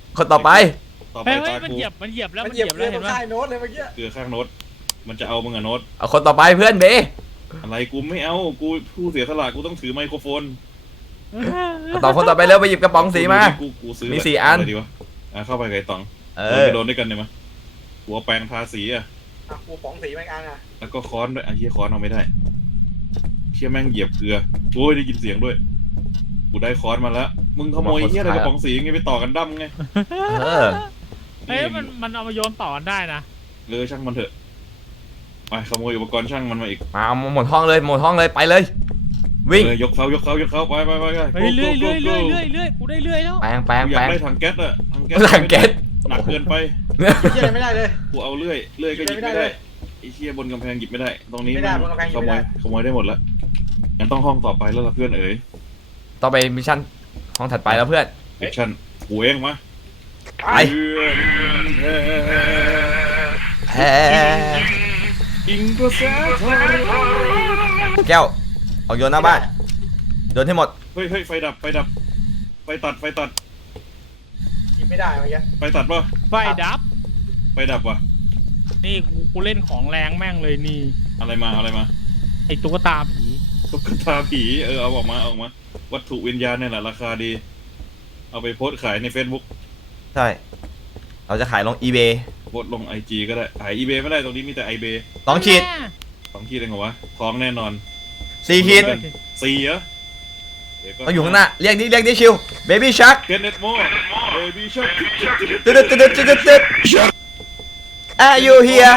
[SPEAKER 2] คนต่อไป
[SPEAKER 1] ต่อไป
[SPEAKER 3] เฮ้ยเฮ้ย
[SPEAKER 1] ตา
[SPEAKER 3] มัน
[SPEAKER 1] กู
[SPEAKER 3] เหยียบมันเหยียบแล้ว
[SPEAKER 4] มั
[SPEAKER 3] มัน น
[SPEAKER 4] เห
[SPEAKER 3] เห
[SPEAKER 4] ยี
[SPEAKER 3] ยี
[SPEAKER 4] ย
[SPEAKER 3] ย
[SPEAKER 4] บบ เรื
[SPEAKER 3] แล้
[SPEAKER 4] อ
[SPEAKER 3] ว
[SPEAKER 4] ตร
[SPEAKER 3] เห็นปะ
[SPEAKER 4] งค่ายโน้ตเลยเมื่อกี้
[SPEAKER 1] เกลือข้างโน้ตมันจะเอามึงอะโน้ต
[SPEAKER 2] เอาคนต่อไปเพื่อนเบ
[SPEAKER 1] อะไรกูไม่เอากูผู้เสียสละกูต้องถือไมโครโฟน
[SPEAKER 2] ต่อคนต่อไปเร็วไปหยิบกระป๋องสีมา
[SPEAKER 1] กูกูซื้อ
[SPEAKER 2] มีสี่อัน
[SPEAKER 1] ะไรดีวะอ่ะเข้าไปไก่ตอง
[SPEAKER 2] เอ
[SPEAKER 1] เอ
[SPEAKER 2] อ
[SPEAKER 1] อโดนด้วยกันเลยมั้ยหัวแปรงทาสีอ่ะ
[SPEAKER 4] อ่ะกูป๋องสีไม่อันอ่ะ
[SPEAKER 1] แล้วก็ค้อนด้วยอ่ะเฮียค้อนเอาไม่ได้เฮียแม่งเหยียบเกลือโอ้ยได้ยินเสียงด้วยกูได้ค้อนมาแล้วมึงขโมยเฮียอะไรกระป๋องสีไงไปต่อกันดั้มไง
[SPEAKER 2] เออ
[SPEAKER 3] เฮ้ยมันมันเอามาโยนต่อกันได้นะ
[SPEAKER 1] เออช่างมันเถอะไปขโมยอุปกรณ์ช่างมันมาอีก
[SPEAKER 2] มาเอาหมดห้องเลยหมดห้องเลยไปเลย วิ่ง
[SPEAKER 1] เออยกเขายกเขายกเขาไปไปไปไป
[SPEAKER 3] เฮ้ยเลื่อยเลื่อยเลื่อยเลื่อยเลื่อยกูได้เลื่อยแล้ว
[SPEAKER 2] แปลงแปลง
[SPEAKER 1] กูอ
[SPEAKER 2] แปล
[SPEAKER 1] ยาก
[SPEAKER 2] ง
[SPEAKER 1] ได้ถังแก๊สอะถังแก๊ส
[SPEAKER 2] ถังแก๊ส
[SPEAKER 1] หนักเกินไป
[SPEAKER 4] เชี่ยอะไรไม่ได้เลย
[SPEAKER 1] กูเอาเลื่อยเลื่อยก็หยิบไม่
[SPEAKER 4] ไม่ได้
[SPEAKER 1] ได้
[SPEAKER 4] เลย
[SPEAKER 1] ไอ้เชี่ยบนกำแพงหยิบไม่ได้ ตรงนี้
[SPEAKER 4] ไม่ได้บนกำแพงหยิ
[SPEAKER 1] ข
[SPEAKER 4] บ
[SPEAKER 1] โม
[SPEAKER 4] ไม่
[SPEAKER 1] ย
[SPEAKER 4] ได้
[SPEAKER 1] ขโมยได้หมดแล้วงั้นต้องห้องต่อไปแล้วล่ะเพื่อนเอ๋ย
[SPEAKER 2] ต่อไปมิชชั่นห้องถัดไปแล้วเพื่อน
[SPEAKER 1] มิชชั่นกูเองมา
[SPEAKER 2] ไป
[SPEAKER 1] เพื่อนเอ่อ
[SPEAKER 2] แพ้
[SPEAKER 1] กิงก็แซ่ทอ
[SPEAKER 2] แก้วเอาโยนหน้าบ้านโยนให้หมด
[SPEAKER 1] เฮ้ยเฮ้ยไฟดับไฟดับไฟตัดไฟตัด
[SPEAKER 4] กินไม่ได้เมื่อกี้
[SPEAKER 1] ไฟตัดป่ะ
[SPEAKER 3] ไฟดับ
[SPEAKER 1] ไฟดับว่ะ
[SPEAKER 3] นี่กูกูเล่นของแรงแม่งเลยนี่
[SPEAKER 1] อะไรมาอะไรมา
[SPEAKER 3] ไอตุ๊กตาผี
[SPEAKER 1] ตุ๊กตาผีเออเอาออกมาเอาออกมาวัตถุวิญญาณเนี่ยแหละราคาดี เอาไปโพสต์ขายใน Facebook
[SPEAKER 2] ใช่เราจะขายลง eBay
[SPEAKER 1] โพสต์ลง ไอ จี ก็ได้ขาย อี เบย์ ไม่ได้ตรงนี้มีแต่ ไอ เบย์
[SPEAKER 2] สองขีด
[SPEAKER 1] สองขีดเองเหรอวะท้องแน่นอน
[SPEAKER 2] สี่ขีด
[SPEAKER 1] สี่เหรอเดี๋วก็
[SPEAKER 2] ต้องอยู่ข้างหน้าเรียกนี่เรียกนี่ชิว baby shark
[SPEAKER 1] เกนเน็ตโมเบบี้ช็อต
[SPEAKER 2] ตึ๊ดตึ๊ดตึ๊ดตึ๊ดตึ๊ด Are you here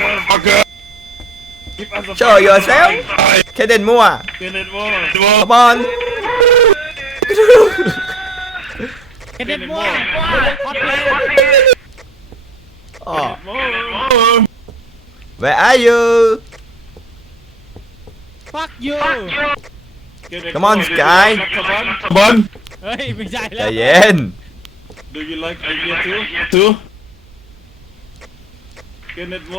[SPEAKER 2] Show yourself แค่เด่นมั่ว
[SPEAKER 1] เกนเน็ตโม
[SPEAKER 2] Come on
[SPEAKER 3] เห็นเด็ดมั่วฮอตเลย
[SPEAKER 2] อ๋อ Where are you
[SPEAKER 3] fuck you
[SPEAKER 2] Come on Sky
[SPEAKER 1] บอล
[SPEAKER 3] เฮ้ยไม่ใช่
[SPEAKER 2] ใจ
[SPEAKER 3] แล้ว
[SPEAKER 2] เย็น
[SPEAKER 1] Do you like idea too too เกนเน็ตโม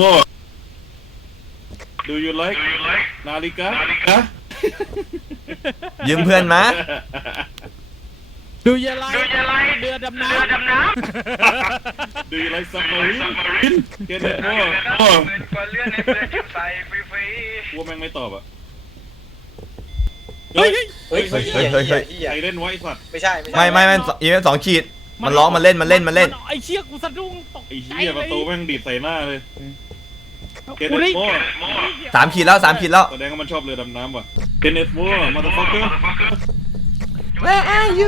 [SPEAKER 1] Do you like นาฬิกาฮะ
[SPEAKER 2] ยืมเพื่อนมา
[SPEAKER 3] ดูยาไลเรือดำน้
[SPEAKER 1] Do you like submarine เกนเน็ตโม
[SPEAKER 5] เป็นกว่าเลื่อนในเพื่อนจิ้มใส่ฟรี
[SPEAKER 1] กูว่าแม่งไม่ตอบอ่ะ
[SPEAKER 3] ำเฮ้ย
[SPEAKER 4] เฮ้ย
[SPEAKER 2] เฮ้ยเฮ้ยเฮ้ยเฮ้ย
[SPEAKER 1] ใครเล่นไว้สัตว์
[SPEAKER 4] ไม่ใช่ไม่ใช่
[SPEAKER 2] ไม่ไม่ไม่อีเวนต์สองขีด มันร้องมันเล่นมันเล่นมันเล่น
[SPEAKER 3] ไอ้เชี่ยกูสะดุ้งตก
[SPEAKER 1] ไอ้
[SPEAKER 3] ใจ
[SPEAKER 1] เหี้ย
[SPEAKER 3] เล
[SPEAKER 1] ประ
[SPEAKER 3] ย
[SPEAKER 1] ตูแม่งดีดใส่หน้าเลยเกน
[SPEAKER 3] กู
[SPEAKER 1] เน็
[SPEAKER 3] ได้
[SPEAKER 1] ตโม
[SPEAKER 2] สามขีดแล้วสามขีดแล้ว
[SPEAKER 1] แสดงว่ามันชอบเรือดำน้ำว่ะเกนเน็ตโมมาตาฟักเกอร์
[SPEAKER 2] Where are you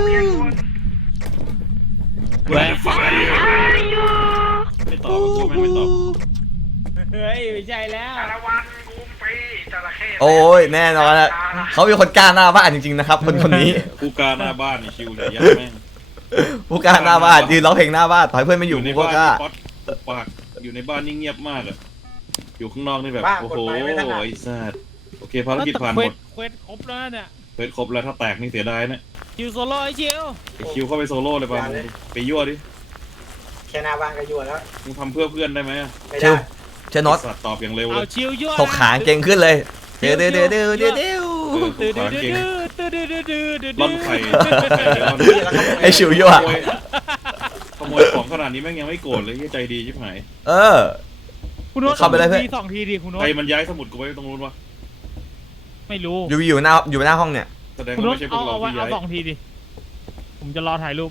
[SPEAKER 1] แหวนฟักไม่ตอบกูแม่งไม่ตอบ
[SPEAKER 3] เฮ้ยไม่ใช่แล้ว
[SPEAKER 5] ๆสารวันกุมปีจระเข้
[SPEAKER 2] โอ้ยแน่นอนละเขาเป็นคนกล้าหน้าบ้านจริงๆนะครับคนคนนี้
[SPEAKER 1] กูกาหน้าบ้านนี่ชิวเลยยัดแม่ง
[SPEAKER 2] ผู้กล้าหน้าบ้านยืนร้องเพลงหน้าบ้านต่อยเพื่อนไม่อยู่
[SPEAKER 1] ใน
[SPEAKER 2] กูก็
[SPEAKER 1] บ้าน
[SPEAKER 2] กล้า
[SPEAKER 1] นี่ป๊อตปุบปากอยู่ในบ้านนี่เงียบมากอะอยู่ข้างนอกนี่แบบโอ้โหไอ้สัสโอเคภารกิจผ่านหมด
[SPEAKER 3] เควสครบแล้วเนี่ย
[SPEAKER 1] เควสครบแล้วถ้าแตกนี่เสียดายนะ
[SPEAKER 3] คิวโซโล่ไอ้ชิว
[SPEAKER 1] ไอคิวเข้าไปโซโล่เลยป่ะไปยั่วดิ
[SPEAKER 4] แค่หน้าบ้านก็ยั่วแล้ว
[SPEAKER 1] มึงทำเพื่อเพื่อนได้ไหมอะ
[SPEAKER 4] ไม่
[SPEAKER 2] ชิ
[SPEAKER 4] ได้
[SPEAKER 2] วเชนน็อต
[SPEAKER 1] สัตว์ตอบอย่างเร็วเล
[SPEAKER 3] เอา
[SPEAKER 1] ย
[SPEAKER 3] ชิวยั่ว
[SPEAKER 2] ถกขางเก่งขึ้นเลยเดี๋ยวเดี๋ยวเดี๋ยวเดี๋ยวเดี๋ยวเดี๋ยว
[SPEAKER 1] เออ
[SPEAKER 3] ดื้
[SPEAKER 1] กู
[SPEAKER 3] อดื้อ
[SPEAKER 1] ขา
[SPEAKER 3] ดื้อ
[SPEAKER 1] เก่ง
[SPEAKER 3] ดื้อดื้อดื้อดื้อดื้อ
[SPEAKER 1] ร่อนไข่
[SPEAKER 2] ไอชิวยั่ว
[SPEAKER 1] ขโมยขโมยของขนาดนี้แม่งยังไม่โกรธเลยที่ใจดีชิบหาย
[SPEAKER 2] เออ
[SPEAKER 3] คุณโน้ต
[SPEAKER 2] เข้าไปเลยเพื่อน
[SPEAKER 3] ทีสองทีดิคุณโน้ต
[SPEAKER 1] ใครมันย้ายสมุดกูไว้ตรงนู้นวะ
[SPEAKER 3] ไม่รู้
[SPEAKER 2] อยู่อยู่หน้าอยู่หน้าห้องเนี่ย
[SPEAKER 1] แสดง
[SPEAKER 3] คุณ
[SPEAKER 1] ว่า
[SPEAKER 3] โน้ต
[SPEAKER 1] ไม่ใช่พ
[SPEAKER 3] เอา
[SPEAKER 1] วกเรา
[SPEAKER 3] เอาไว้
[SPEAKER 1] ที่
[SPEAKER 3] เอา
[SPEAKER 1] ย้าย
[SPEAKER 3] สองทีดิผมจะรอถ่ายรูป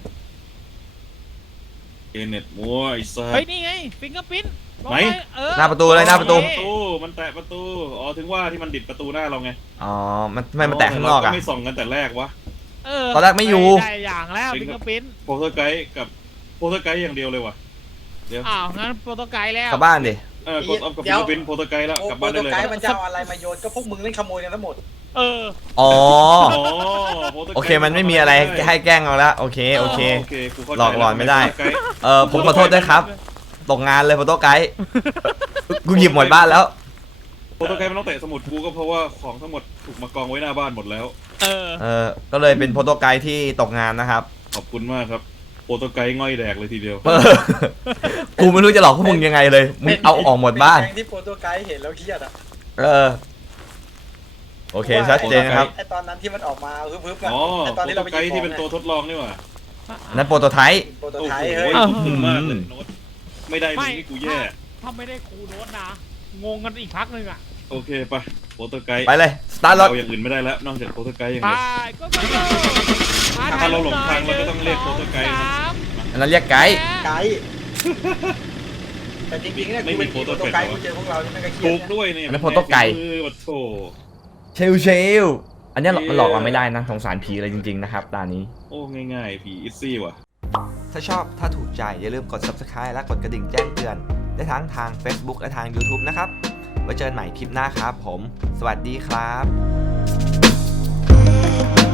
[SPEAKER 1] เอเน็ตมัวไอ้สัส
[SPEAKER 3] เฮ้ยนี่ไงฟิงเกอร์พิ้น
[SPEAKER 1] ไหน
[SPEAKER 2] หน้าประตูเลยหน้าประตู
[SPEAKER 1] ประตูมันแตะประตูอ๋อถึงว่าที่มันดิดประตูหน้าเราไง
[SPEAKER 2] อ๋อมันทำไมมันแตะข้างนอก
[SPEAKER 1] เรา
[SPEAKER 2] อ่ะ
[SPEAKER 1] ไม่ส่องกันแต่แรกวะ
[SPEAKER 3] เออ
[SPEAKER 2] ตอนแรกไม่อยู่
[SPEAKER 3] ได้อย่างแล้วฟิงเกอร์พิ้น
[SPEAKER 1] โปรโตไกด์กับโปรโตไกด์อย่างเดียวเลยวะ
[SPEAKER 3] อ้าวงั้นโปรโตไกด์แล้ว
[SPEAKER 2] กลับบ้านดิ
[SPEAKER 1] เออกดออฟกับฟิลิปปินส์โปรโตไกด์แล้ว
[SPEAKER 4] โอ้
[SPEAKER 1] กลับ
[SPEAKER 4] โป
[SPEAKER 1] บ้าน
[SPEAKER 4] ร
[SPEAKER 1] ได้
[SPEAKER 4] โต
[SPEAKER 1] เลย
[SPEAKER 4] ไกด์มันจะเอาอะไรมาโยนก็พวกมึงเล่นขโมยกันทั้งหมด
[SPEAKER 3] เออ
[SPEAKER 2] อ๋อ
[SPEAKER 1] อ๋อโปรโตไกด์
[SPEAKER 2] โอเคมันไม่มีอะไรให้แกล้งเราแล้วโอเคโอเค
[SPEAKER 1] โอเคกูเข้าใจ
[SPEAKER 2] หลอกหลอนไม่ได้
[SPEAKER 1] โปรโตกด์
[SPEAKER 2] เออผมขอโทษด้วยครับ ตกงานเลยโฟโต้ไกด์กูหยิบหมดบ้านแล้ว
[SPEAKER 1] โปรโตไกด์มันต้องเตะสมุดกูก็เพราะว่าของทั้งหมดถูกมากองไว้หน้าบ้านหมดแล้ว
[SPEAKER 3] เออ
[SPEAKER 2] เออก็เลยเป็นโฟโต้ไกด์ที่ตกงานนะครับ
[SPEAKER 1] ขอบคุณมากครับโปรโตไกด์ง่อยแดกเลยทีเดียว
[SPEAKER 2] เออกูไม่รู้จะหลอกพวกมึงยังไงเลยมึงเอาออกหมดบ้าน
[SPEAKER 4] เป็แก๊งที่โปรโตไกด์เห็นแล้วเครียดอ่ะ
[SPEAKER 2] เออโอเคชัดเจนนะครับ
[SPEAKER 4] ไอตอนนั้นที่มันออกมาฮึบๆอะ
[SPEAKER 1] อ๋อ
[SPEAKER 4] ไอ
[SPEAKER 1] โป
[SPEAKER 4] ตอน
[SPEAKER 1] ร
[SPEAKER 4] ที่
[SPEAKER 1] โต
[SPEAKER 4] เราไป
[SPEAKER 1] ไกด์ที่เป็นตัว
[SPEAKER 4] หยิบ
[SPEAKER 1] ทดลองนี่หว่า
[SPEAKER 2] นั่นโปรโตไทป์
[SPEAKER 4] โปรโตตัว
[SPEAKER 1] โอ้
[SPEAKER 4] ท้าย
[SPEAKER 1] โห
[SPEAKER 4] เฮ้ย
[SPEAKER 1] ขอบคุณมากเลยโน้ตไม่ได้มึงนี่กูแย่
[SPEAKER 6] ถ้าไม่ได้ครูโน้ตนะ งงกันอีกพักหนึ่งอ่ะ
[SPEAKER 1] โอเคไปโปรโตไกด์
[SPEAKER 2] ไปเลยสตาร์ทรถ
[SPEAKER 1] เราอย่างอื่นไม่ได้แล้วนอกจากโปรโตไกด์อย่าง
[SPEAKER 6] ไป
[SPEAKER 1] เดียว
[SPEAKER 6] ก็ก็ก็
[SPEAKER 1] ถ้าเราหลงทางเราก็ต้องเรียกโปรโตไกด์
[SPEAKER 6] สาม
[SPEAKER 2] อันนั้นเรียกไกด์
[SPEAKER 4] ไกด์แต่จริงๆเนี่ยกูเป็นผีโปรโตไกด์กูเจอพวกเรานี่แม่งก็เครีย
[SPEAKER 1] ถู
[SPEAKER 4] ด
[SPEAKER 1] ก
[SPEAKER 4] นะ
[SPEAKER 1] ด้วยเนี่ย
[SPEAKER 2] อันนั้นโปรโตไกด์
[SPEAKER 1] มือวัดโถ
[SPEAKER 2] เชลเชลอันเนี้ยมันหลอกเราไม่ได้นะสงสารผีเลยจริงๆนะครับตอนนี้
[SPEAKER 1] โอ้ง่ายๆผีอิซี่ว่ะ
[SPEAKER 2] ถ้าชอบถ้าถูกใจอย่าลืมกด Subscribe และกดกระดิ่งแจ้งเตือน ได้ทั้งทาง Facebook และทาง YouTube นะครับ ไว้เจอกันใหม่คลิปหน้าครับผม สวัสดีครับ